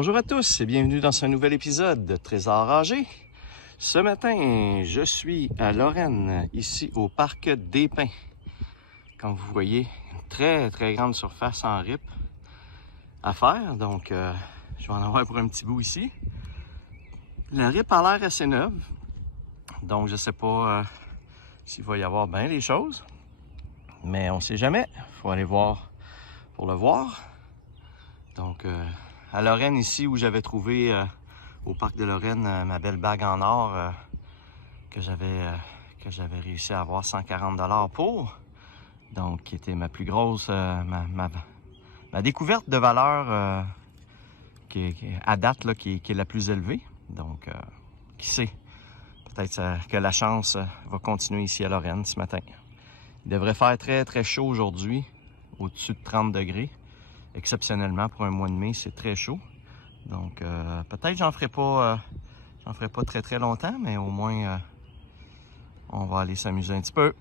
Bonjour à tous et bienvenue dans ce nouvel épisode de Trésor âgé. Ce matin, je suis à Lorraine, ici au parc des Pins. Comme vous voyez, une très grande surface en RIP à faire, donc je vais en avoir pour un petit bout ici. La RIP a l'air assez neuve, donc je sais pas s'il va y avoir bien les choses, mais on sait jamais, il faut aller voir pour le voir. Donc à Lorraine ici où j'avais trouvé au parc de Lorraine ma belle bague en or que j'avais réussi à avoir 140$ pour, donc qui était ma plus grosse ma découverte de valeur à date là, qui est la plus élevée. Donc qui sait, peut-être que la chance va continuer ici à Lorraine ce matin. Il devrait faire très chaud aujourd'hui, au-dessus de 30 degrés. Exceptionnellement pour un mois de mai, c'est très chaud. Donc peut-être j'en ferai pas très longtemps, mais au moins on va aller s'amuser un petit peu.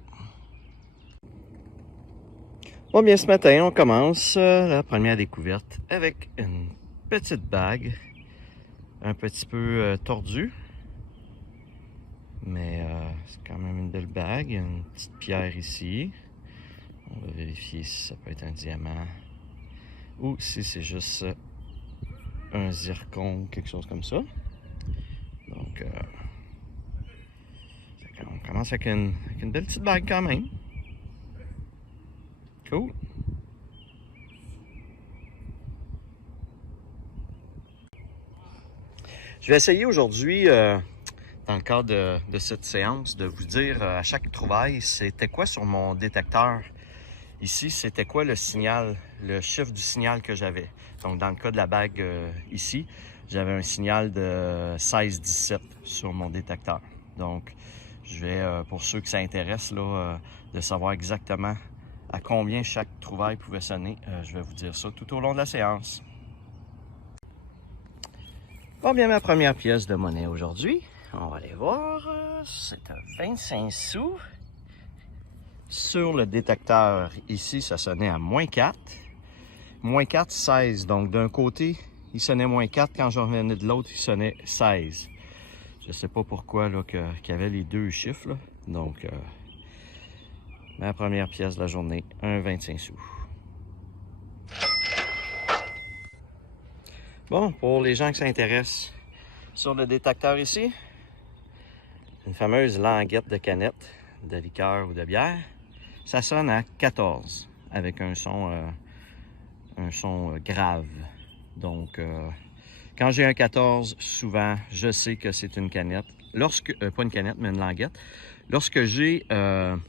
Bon bien, ce matin on commence la première découverte avec une petite bague, un petit peu tordue, mais c'est quand même une belle bague. Il y a une petite pierre ici. On va vérifier si ça peut être un diamant ou si c'est juste un zircon ou quelque chose comme ça. Donc on commence avec une belle petite bague quand même. Cool. Je vais essayer aujourd'hui, dans le cadre de cette séance, de vous dire à chaque trouvaille, c'était quoi sur mon détecteur. Ici, c'était quoi le signal, le chiffre du signal que j'avais. Donc, dans le cas de la bague ici, j'avais un signal de 16-17 sur mon détecteur. Donc, je vais, pour ceux que ça intéresse, là, de savoir exactement à combien chaque trouvaille pouvait sonner, je vais vous dire ça tout au long de la séance. Bon, bien, ma première pièce de monnaie aujourd'hui, on va aller voir, c'est un 25 sous. Sur le détecteur, ici, ça sonnait à moins 4. Moins 4, 16. Donc, d'un côté, il sonnait moins 4. Quand je revenais de l'autre, il sonnait 16. Je ne sais pas pourquoi là, qu'il y avait les deux chiffres. Là. Donc, ma première pièce de la journée, un 25 sous. Bon, pour les gens qui s'intéressent, sur le détecteur ici, une fameuse languette de canette de liqueur ou de bière. Ça sonne à 14 avec un son grave. Donc, quand j'ai un 14, souvent, je sais que c'est une canette. Pas une canette, mais une languette. Lorsque j'ai un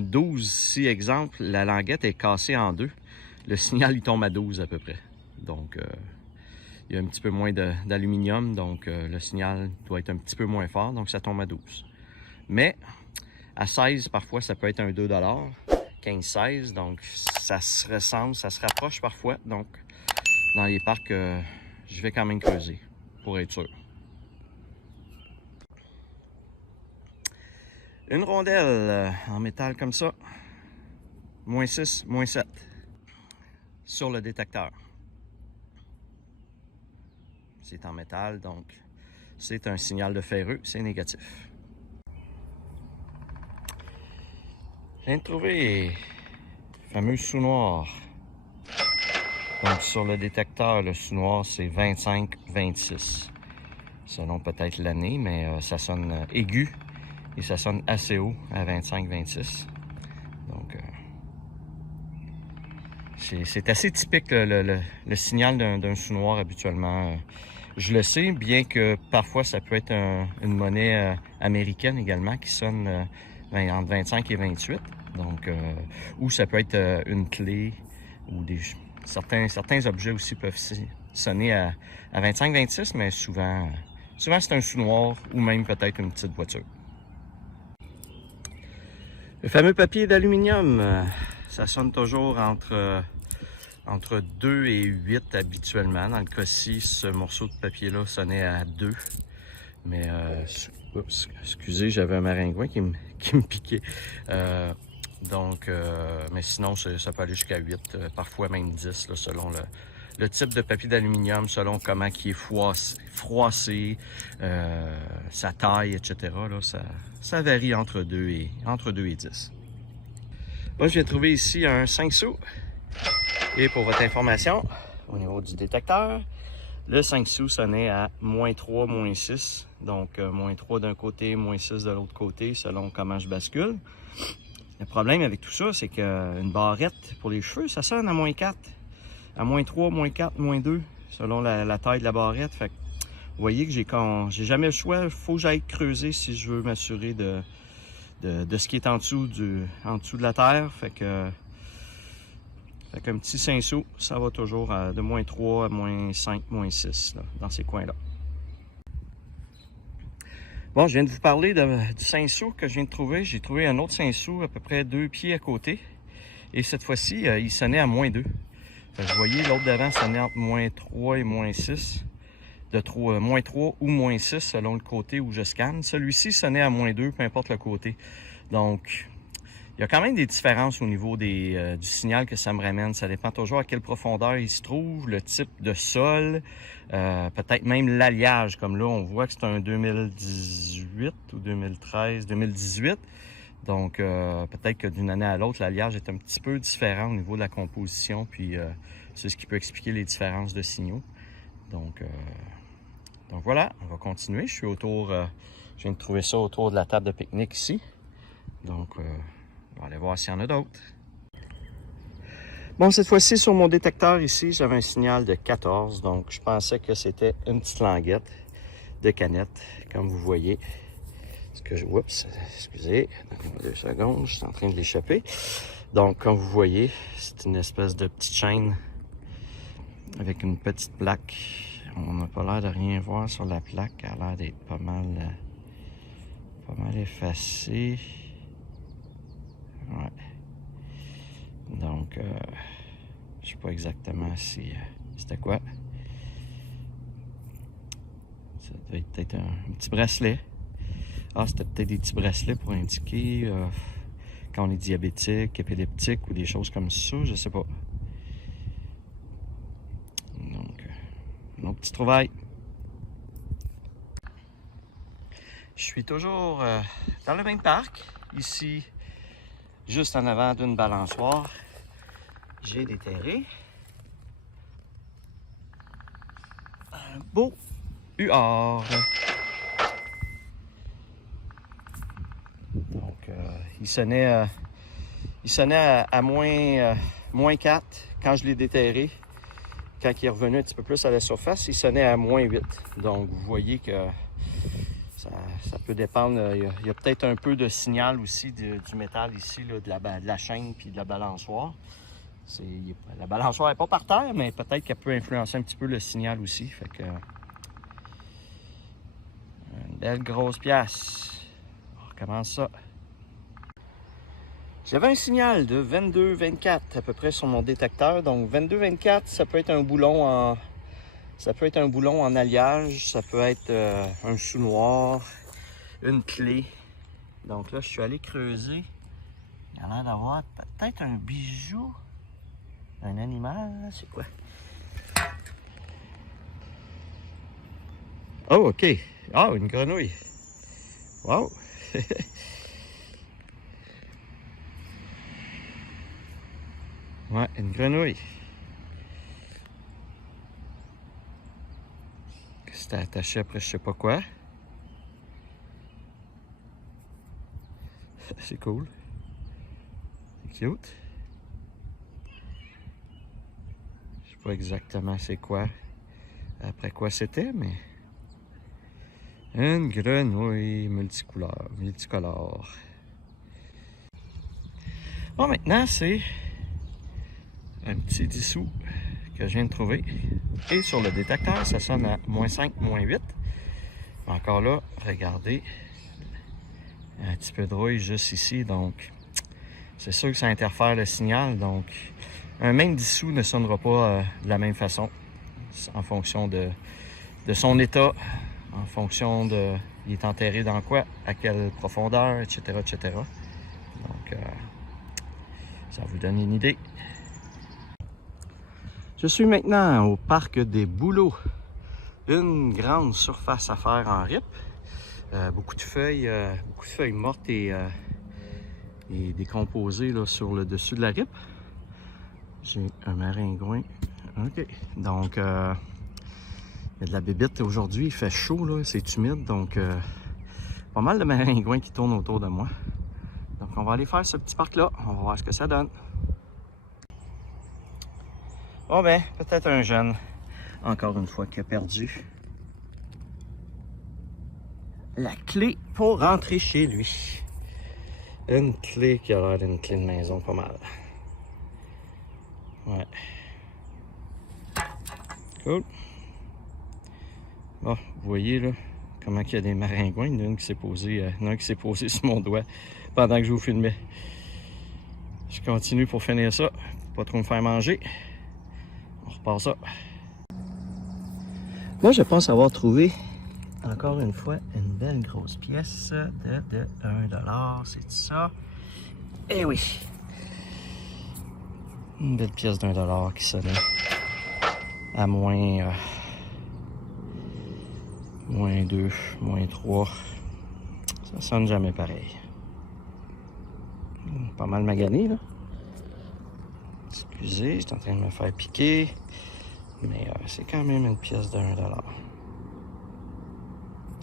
12, si exemple, la languette est cassée en deux, le signal il tombe à 12 à peu près. Donc, il y a un petit peu moins d'aluminium, donc le signal doit être un petit peu moins fort, donc ça tombe à 12. Mais à 16, parfois, ça peut être un 2 $, 15-16, donc ça se ressemble, ça se rapproche parfois. Donc, dans les parcs, je vais quand même creuser pour être sûr. Une rondelle en métal comme ça, moins 6, moins 7, sur le détecteur. C'est en métal, donc c'est un signal de ferreux, c'est négatif. Je viens de trouver le fameux sous noir. Donc sur le détecteur, le sous noir c'est 25-26. Selon peut-être l'année, mais ça sonne aigu et ça sonne assez haut à 25-26. Donc c'est assez typique le signal d'un sous noir habituellement. Je le sais, bien que parfois ça peut être une monnaie américaine également qui sonne entre 25 et 28. Donc, ou ça peut être une clé ou certains objets aussi peuvent sonner à 25-26, mais souvent c'est un sous noir ou même peut-être une petite voiture. Le fameux papier d'aluminium, ça sonne toujours entre 2 et 8 habituellement. Dans le cas-ci, ce morceau de papier-là sonnait à 2. Mais, oups, excusez, j'avais un maringouin qui me piquait. Donc, mais sinon, ça peut aller jusqu'à 8, parfois même 10, là, selon le type de papier d'aluminium selon comment il est froissé, sa taille, etc. Là, ça varie entre 2 et 10. Moi, je viens de trouver ici un 5 sous. Et pour votre information, au niveau du détecteur, le 5 sous sonnait à -3, -6. Donc, -3 d'un côté, -6 de l'autre côté, selon comment je bascule. Le problème avec tout ça, c'est qu'une barrette pour les cheveux, ça sonne à -4. À -3, -4, -2, selon la taille de la barrette. Fait que, vous voyez que j'ai jamais le choix. Il faut que j'aille creuser si je veux m'assurer de ce qui est en dessous de la terre. Fait qu'un petit 5 sous, ça va toujours de -3 à -5, -6, là, dans ces coins-là. Bon, je viens de vous parler du 5 sous que je viens de trouver. J'ai trouvé un autre 5 sous à peu près 2 pieds à côté. Et cette fois-ci, il sonnait à -2. Vous voyez, l'autre d'avant sonnait entre -3 et -6. -3 ou -6 selon le côté où je scanne. Celui-ci sonnait à -2, peu importe le côté. Donc, il y a quand même des différences au niveau du signal que ça me ramène. Ça dépend toujours à quelle profondeur il se trouve, le type de sol, peut-être même l'alliage. Comme là, on voit que c'est un 2018 ou 2013, 2018. Donc, peut-être que d'une année à l'autre, l'alliage est un petit peu différent au niveau de la composition. Puis, c'est ce qui peut expliquer les différences de signaux. Donc voilà, on va continuer. Je viens de trouver ça autour de la table de pique-nique ici. Donc, on va aller voir s'il y en a d'autres. Bon, cette fois-ci, sur mon détecteur ici, j'avais un signal de 14. Donc, je pensais que c'était une petite languette de canette, comme vous voyez. Oups, excusez, donnez-moi 2 secondes, je suis en train de l'échapper. Donc, comme vous voyez, c'est une espèce de petite chaîne avec une petite plaque. On n'a pas l'air de rien voir sur la plaque. Elle a l'air d'être pas mal effacée. Ouais. Donc, je sais pas exactement si c'était quoi. Ça devait être peut-être un petit bracelet. Ah, c'était peut-être des petits bracelets pour indiquer quand on est diabétique, épileptique ou des choses comme ça, je sais pas. Donc, nos petits trouvailles. Je suis toujours dans le même parc, ici, juste en avant d'une balançoire. J'ai déterré un beau huard. Donc, il sonnait à -4 quand je l'ai déterré. Quand il est revenu un petit peu plus à la surface, il sonnait à -8. Donc, vous voyez que ça peut dépendre. Il y a peut-être un peu de signal aussi du métal ici, là, de la chaîne puis de la balançoire. La balançoire n'est pas par terre, mais peut-être qu'elle peut influencer un petit peu le signal aussi. Fait que, une belle grosse pièce. On recommence ça. J'avais un signal de 22-24 à peu près sur mon détecteur. Donc 22-24, ça peut être un boulon en alliage, ça peut être un sous-noir, une clé. Donc là, je suis allé creuser. Il y a l'air d'avoir peut-être un bijou, un animal, c'est quoi? Oh, ok. Ah, une grenouille. Wow! Ouais, une grenouille. C'était attaché après je sais pas quoi. C'est cool. C'est cute. Je sais pas exactement c'est quoi. Après quoi c'était, mais... Une grenouille multicolore. Bon, maintenant, c'est un petit 10 sous que je viens de trouver. Et sur le détecteur, ça sonne à -5, -8. Encore là, regardez, un petit peu de rouille juste ici, donc c'est sûr que ça interfère le signal. Donc, un même 10 sous ne sonnera pas de la même façon en fonction de son état, en fonction de il est enterré dans quoi, à quelle profondeur, etc., etc. Donc, ça vous donne une idée. Je Je suis maintenant au parc des Bouleaux. Une grande surface à faire en RIP. Beaucoup de feuilles mortes et décomposées là, sur le dessus de la RIP. J'ai un maringouin. OK. Donc, il y a de la bébite aujourd'hui. Il fait chaud, là. C'est humide. Donc, pas mal de maringouins qui tournent autour de moi. Donc, on va aller faire ce petit parc-là. On va voir ce que ça donne. Bon, ben, peut-être un jeune, encore une fois, qui a perdu la clé pour rentrer chez lui. Une clé qui a l'air d'une clé de maison, pas mal. Ouais. Cool. Bon, vous voyez là, comment il y a des maringouins. Il y en a un qui s'est posé sur mon doigt pendant que je vous filmais. Je continue pour finir ça, pas trop me faire manger. On repart ça. Moi, je pense avoir trouvé, encore une fois, une belle grosse pièce de 1$. C'est ça? Eh oui! Une belle pièce d'1$ qui sonnait à moins 2, moins 3. Ça sonne jamais pareil. Pas mal magané, là. Excusez, je suis en train de me faire piquer. Mais c'est quand même une pièce de 1$.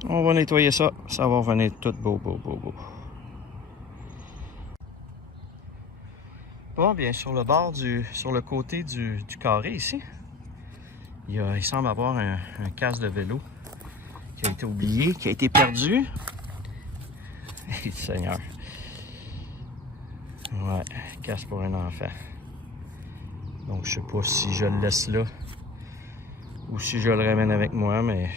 On va nettoyer ça. Ça va revenir tout beau. Bon, bien, sur le côté du carré ici, il semble avoir un casque de vélo qui a été oublié, qui a été perdu. Et Seigneur. Ouais, casque pour un enfant. Donc, je sais pas si je le laisse là ou si je le ramène avec moi, mais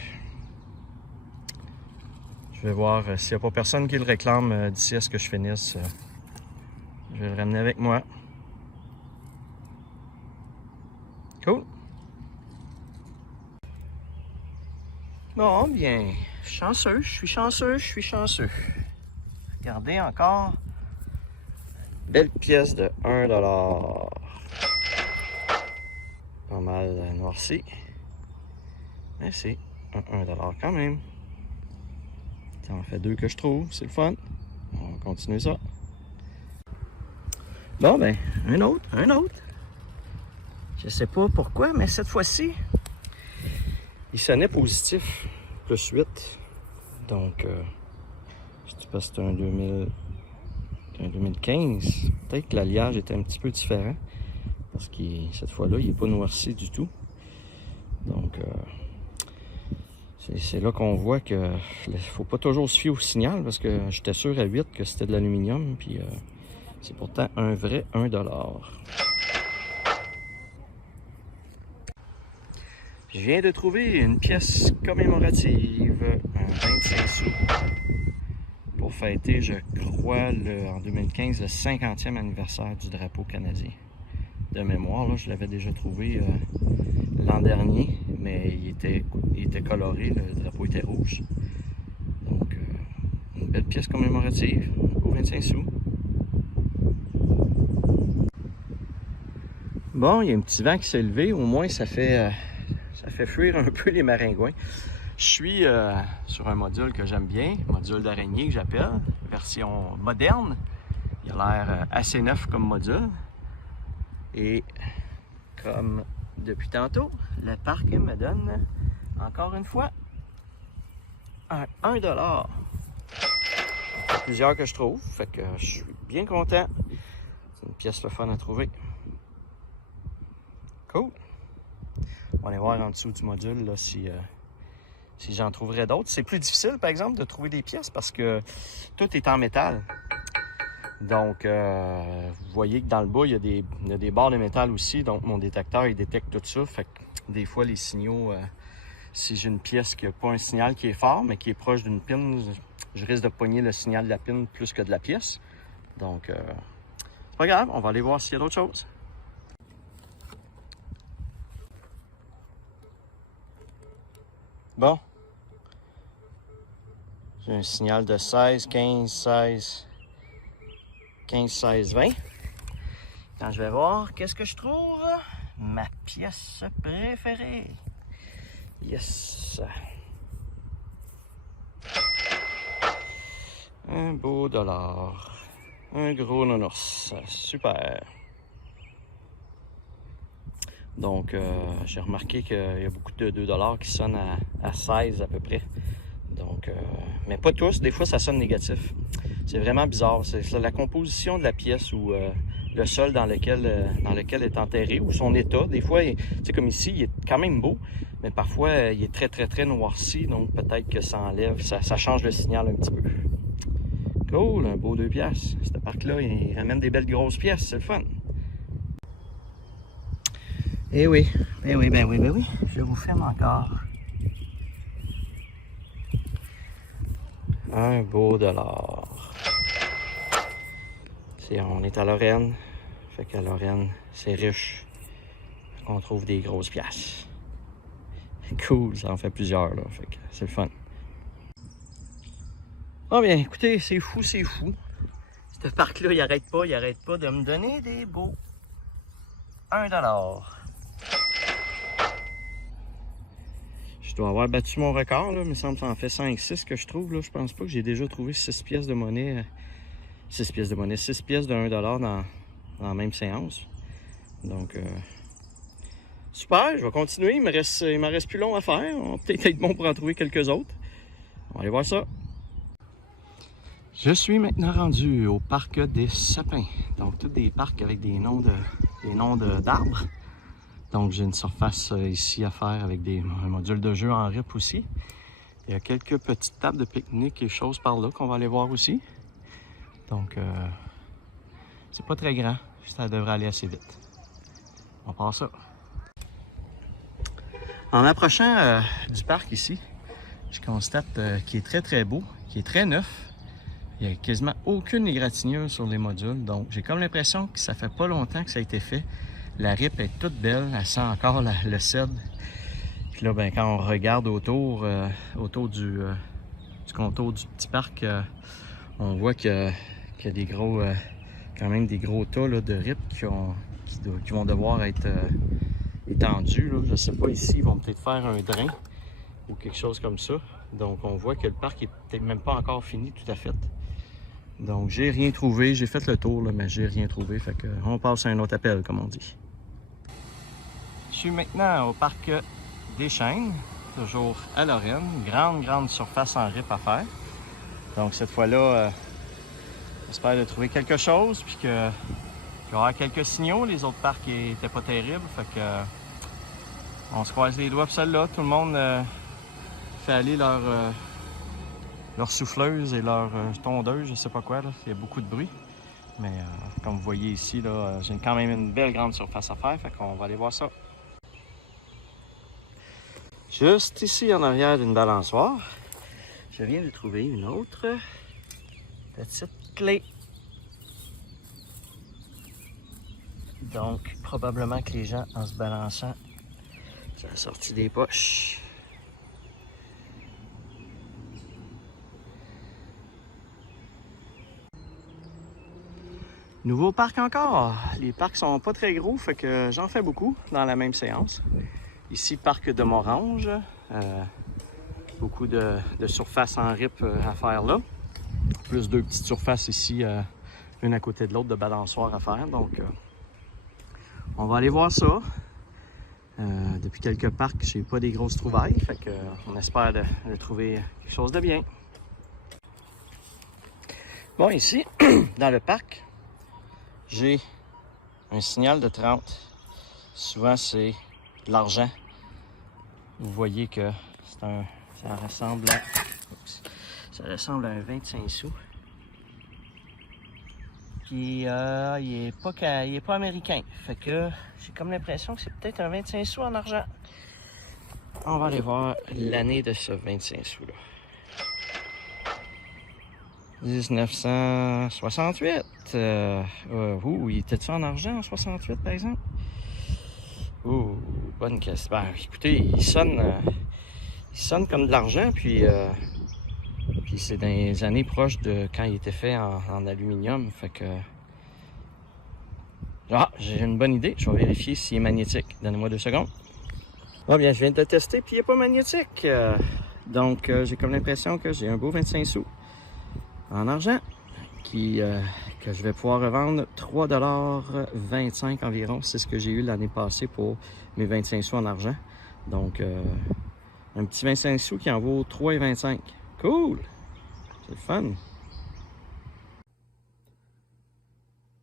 je vais voir s'il n'y a pas personne qui le réclame d'ici à ce que je finisse. Je vais le ramener avec moi. Cool. Bon, bien, chanceux, je suis chanceux. Regardez encore. Belle pièce de 1$. Pas mal noirci. Mais c'est un 1$ quand même. Ça en fait 2 que je trouve, c'est le fun. On va continuer ça. Bon ben, un autre. Je sais pas pourquoi, mais cette fois-ci, il sonnait positif, plus 8. Donc, je sais pas si c'est un 2015. Peut-être que l'alliage était un petit peu différent. Parce que cette fois-là, il n'est pas noirci du tout. Donc, c'est là qu'on voit que faut pas toujours se fier au signal. Parce que j'étais sûr à 8 que c'était de l'aluminium. Puis, c'est pourtant un vrai 1$. Je viens de trouver une pièce commémorative, un 25 sous, pour fêter, je crois, en 2015, le 50e anniversaire du drapeau canadien. De mémoire, là, je l'avais déjà trouvé l'an dernier, mais il était coloré, le drapeau était rouge. Donc, une belle pièce commémorative au 25 sous. Bon, il y a un petit vent qui s'est levé, au moins ça fait fuir un peu les maringouins. Je suis sur un module que j'aime bien, module d'araignée que j'appelle, version moderne. Il a l'air assez neuf comme module. Et comme depuis tantôt, le parc me donne encore une fois un 1$. Il y a plusieurs que je trouve, fait que je suis bien content. C'est une pièce le fun à trouver. Cool. On va aller voir en dessous du module là, si j'en trouverais d'autres. C'est plus difficile, par exemple, de trouver des pièces parce que tout est en métal. Donc, vous voyez que dans le bas, il y a des barres de métal aussi. Donc, mon détecteur, il détecte tout ça. Fait que des fois, les signaux, si j'ai une pièce qui n'a pas un signal qui est fort, mais qui est proche d'une pine, je risque de pogner le signal de la pine plus que de la pièce. Donc, c'est pas grave. On va aller voir s'il y a d'autres choses. Bon. J'ai un signal de 16, 15, 16, 15, 16, 20. Quand je vais voir, qu'est-ce que je trouve? ma pièce préférée. Yes! Un beau dollar. Un gros nounours. Super! Donc, j'ai remarqué qu'il y a beaucoup de 2 $ qui sonnent à 16 à peu près. Donc, mais pas tous. Des fois, ça sonne négatif. C'est vraiment bizarre. C'est la composition de la pièce ou le sol dans lequel est enterré ou son état. Des fois, c'est comme ici, il est quand même beau, mais parfois, il est très, très, très noirci. Donc, peut-être que ça enlève, ça change le signal un petit peu. Cool, un beau 2 piastres. Ce parc-là, il ramène des belles grosses pièces. C'est le fun. Eh oui, ben oui. Je vous filme encore. Un beau dollar. On est à Lorraine. Fait qu'à Lorraine, c'est riche. On trouve des grosses pièces. Cool, ça en fait plusieurs, là. Fait que c'est le fun. Oh bien, écoutez, c'est fou. Ce parc-là, il arrête pas de me donner des beaux 1 $. Je dois avoir battu mon record, là. Il me semble que ça en fait 5-6 que je trouve, là. Je pense pas que j'ai déjà trouvé 6 pièces de monnaie. 6 pièces de 1 $ dans la même séance. Donc, super, je vais continuer. Il m'en reste plus long à faire. On va peut-être être bon pour en trouver quelques autres. On va aller voir ça. Je suis maintenant rendu au parc des sapins. Donc, tous des parcs avec des noms d'arbres. Donc, j'ai une surface ici à faire avec un module de jeu en RIP aussi. Il y a quelques petites tables de pique-nique et choses par là qu'on va aller voir aussi. Donc, c'est pas très grand. Ça devrait aller assez vite. On part ça. En approchant du parc ici, je constate qu'il est très très beau, qu'il est très neuf. Il n'y a quasiment aucune égratignure sur les modules. Donc, j'ai comme l'impression que ça fait pas longtemps que ça a été fait. La RIP est toute belle, elle sent encore le cèdre. Puis là, ben, quand on regarde autour du contour du petit parc, on voit qu'il y a des gros, quand même des gros tas là, de RIP qui vont devoir être étendus. Là. Je ne sais pas, ici, ils vont peut-être faire un drain ou quelque chose comme ça. Donc, on voit que le parc est peut-être même pas encore fini tout à fait. Donc, j'ai rien trouvé. J'ai fait le tour, là, mais j'ai rien trouvé. Fait que, on passe à un autre appel, comme on dit. Je suis maintenant au parc des Chênes, toujours à Lorraine. Grande surface en RIP à faire. Donc, cette fois-là, j'espère de trouver quelque chose, puis qu'il va y avoir quelques signaux. Les autres parcs n'étaient pas terribles. Fait que, on se croise les doigts pour celle-là. Tout le monde fait aller leur souffleuse et leur tondeuse, je sais pas quoi, là. Il y a beaucoup de bruit. Mais comme vous voyez ici, là, j'ai quand même une belle grande surface à faire, fait qu'on va aller voir ça. Juste ici en arrière d'une balançoire, je viens de trouver une autre petite clé. Donc, probablement que les gens, en se balançant, ça a sorti des poches. Nouveau parc encore. Les parcs sont pas très gros, fait que j'en fais beaucoup dans la même séance. Ici, parc de Morange. Beaucoup de surface en RIP à faire là. Plus 2 petites surfaces ici, une à côté de l'autre de balançoire à faire. Donc, on va aller voir ça. Depuis quelques parcs, j'ai pas des grosses trouvailles. Fait que, on espère de trouver quelque chose de bien. Bon, ici, dans le parc, j'ai un signal de 30. Souvent, c'est de l'argent. Vous voyez que ça ressemble à un 25 sous. Puis, il est pas américain. Fait que j'ai comme l'impression que c'est peut-être un 25 sous en argent. On va aller voir l'année de ce 25 sous-là. 1968. Il était-tu en argent en 68, par exemple? Bonne question. Ben, écoutez, il sonne comme de l'argent, puis c'est dans les années proches de quand il était fait en aluminium. Fait que Ah, j'ai une bonne idée. Je vais vérifier s'il est magnétique. Donnez-moi 2 secondes. Ah bien, je viens de le tester, puis il n'est pas magnétique. Donc, j'ai comme l'impression que j'ai un beau 25 sous en argent que je vais pouvoir revendre 3,25 $ environ. C'est ce que j'ai eu l'année passée pour mes 25 sous en argent. Donc, un petit 25 sous qui en vaut 3,25. Cool! C'est le fun!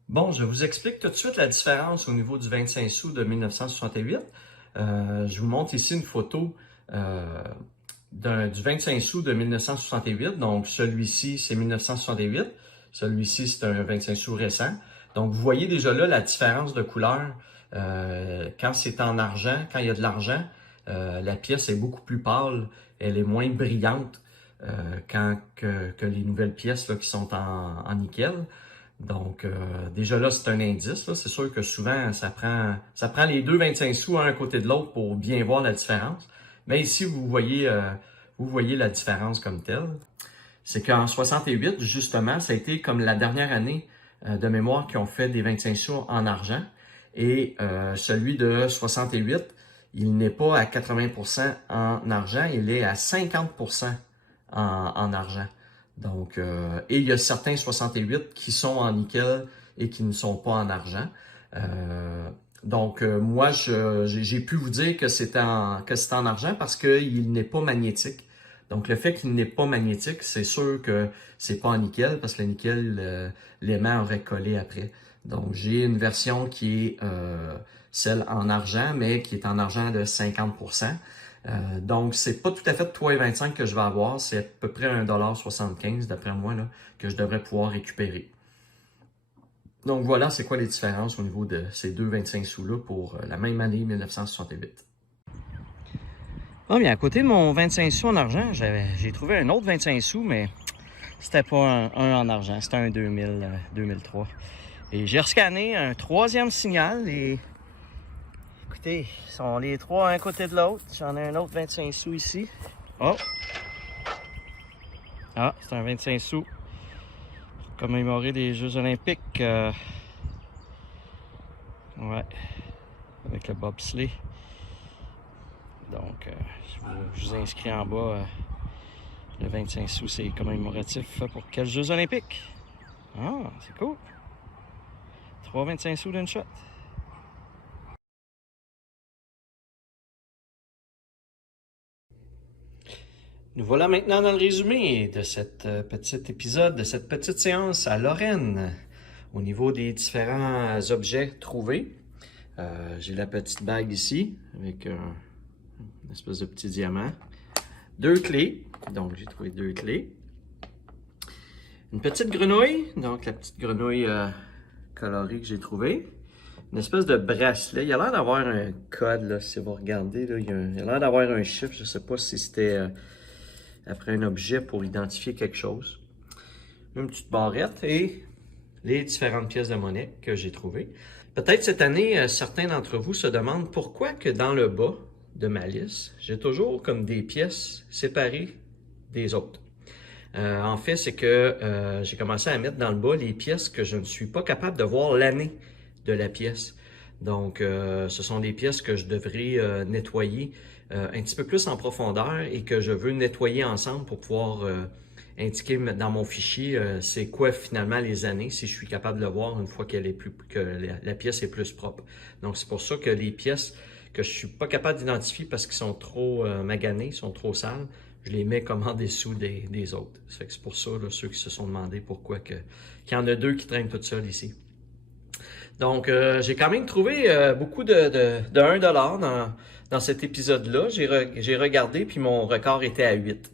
Bon, je vous explique tout de suite la différence au niveau du 25 sous de 1968. Je vous montre ici une photo du 25 sous de 1968. Donc, celui-ci, c'est 1968. Celui-ci, c'est un 25 sous récent. Donc, vous voyez déjà là la différence de couleur. Quand c'est en argent, quand il y a de l'argent, la pièce est beaucoup plus pâle. Elle est moins brillante que les nouvelles pièces là, qui sont en nickel. Donc, déjà là, c'est un indice. C'est sûr que souvent, ça prend les deux 25 sous un à côté de l'autre pour bien voir la différence. Mais ici, vous voyez la différence comme telle. C'est qu'en 68, justement, ça a été comme la dernière année de mémoire qui ont fait des 25 sous en argent. Et celui de 68, il n'est pas à 80% en argent, il est à 50% en argent. Donc, et il y a certains 68 qui sont en nickel et qui ne sont pas en argent. Moi, j'ai pu vous dire que c'était en argent parce qu'il n'est pas magnétique. Donc, le fait qu'il n'est pas magnétique, c'est sûr que c'est pas en nickel parce que le nickel, l'aimant aurait collé après. Donc, j'ai une version qui est celle en argent, mais qui est en argent de 50%. Donc, c'est pas tout à fait 3,25 que je vais avoir, c'est à peu près 1,75 $ d'après moi là, que je devrais pouvoir récupérer. Donc voilà, c'est quoi les différences au niveau de ces deux 25 sous-là pour la même année 1968. Ah bien, à côté de mon 25 sous en argent, j'ai trouvé un autre 25 sous, mais c'était pas un en argent, c'était un 2003. Et j'ai rescanné un troisième signal et écoutez, ils sont les trois un côté de l'autre. J'en ai un autre 25 sous ici. Oh! Ah, c'est un 25 sous pour commémorer les Jeux Olympiques. Ouais, avec le bobsleigh. Donc, je vous inscris en bas. Le 25 sous, c'est commémoratif pour quels Jeux Olympiques? Ah, c'est cool. 3 25 sous d'une shot. Nous voilà maintenant dans le résumé de cette petit épisode, de cette petite séance à Lorraine. Au niveau des différents objets trouvés, j'ai la petite bague ici avec une espèce de petit diamant. 2 clés, donc j'ai trouvé 2 clés. Une petite grenouille, donc la petite grenouille colorée que j'ai trouvée. Une espèce de bracelet. Il a l'air d'avoir un code, là, si vous regardez. Là, il a l'air d'avoir un chiffre. Je ne sais pas si c'était après un objet pour identifier quelque chose. Une petite barrette et les différentes pièces de monnaie que j'ai trouvées. Peut-être cette année, certains d'entre vous se demandent pourquoi que dans le bas de ma liste, j'ai toujours comme des pièces séparées des autres. En fait, c'est que j'ai commencé à mettre dans le bas les pièces que je ne suis pas capable de voir l'année de la pièce. Donc, ce sont des pièces que je devrais nettoyer un petit peu plus en profondeur et que je veux nettoyer ensemble pour pouvoir indiquer dans mon fichier c'est quoi finalement les années, si je suis capable de le voir une fois que la pièce est plus propre. Donc, c'est pour ça que les pièces que je ne suis pas capable d'identifier parce qu'ils sont trop maganés, sont trop sales, je les mets comme en dessous des autres. C'est pour ça, là, ceux qui se sont demandé pourquoi qu'il y en a deux qui traînent toutes seules ici. Donc, j'ai quand même trouvé beaucoup de 1 $ dans cet épisode-là. J'ai regardé, puis mon record était à 8.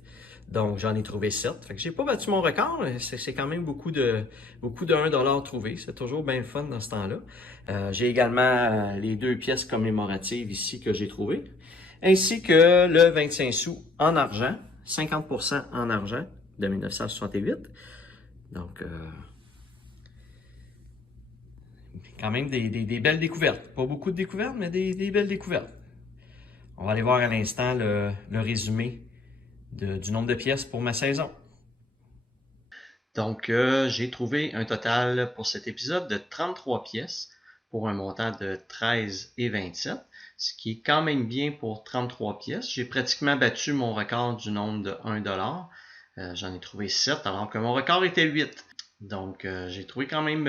Donc, j'en ai trouvé 7. Fait que j'ai pas battu mon record, mais c'est quand même beaucoup de 1 $ trouvé. C'est toujours bien le fun dans ce temps-là. J'ai également les deux pièces commémoratives ici que j'ai trouvées, ainsi que le 25 sous en argent, 50% en argent de 1968. Donc, quand même des belles découvertes. Pas beaucoup de découvertes, mais des belles découvertes. On va aller voir à l'instant le résumé du nombre de pièces pour ma saison. Donc, j'ai trouvé un total pour cet épisode de 33 pièces. pour un montant de 13,27, ce qui est quand même bien pour 33 pièces. J'ai pratiquement battu mon record du nombre de 1$. J'en ai trouvé 7 alors que mon record était 8. Donc j'ai trouvé quand même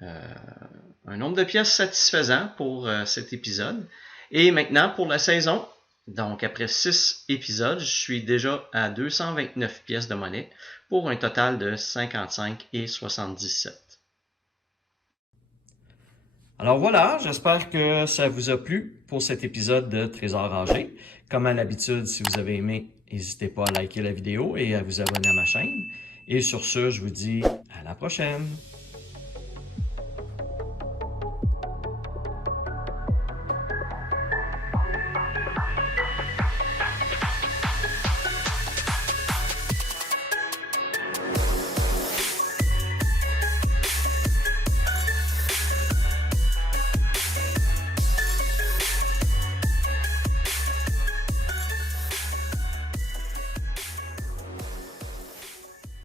un nombre de pièces satisfaisant pour cet épisode. Et maintenant pour la saison, donc après 6 épisodes, je suis déjà à 229 pièces de monnaie pour un total de 55,77. Alors voilà, j'espère que ça vous a plu pour cet épisode de Trésor rangé. Comme à l'habitude, si vous avez aimé, n'hésitez pas à liker la vidéo et à vous abonner à ma chaîne. Et sur ce, je vous dis à la prochaine!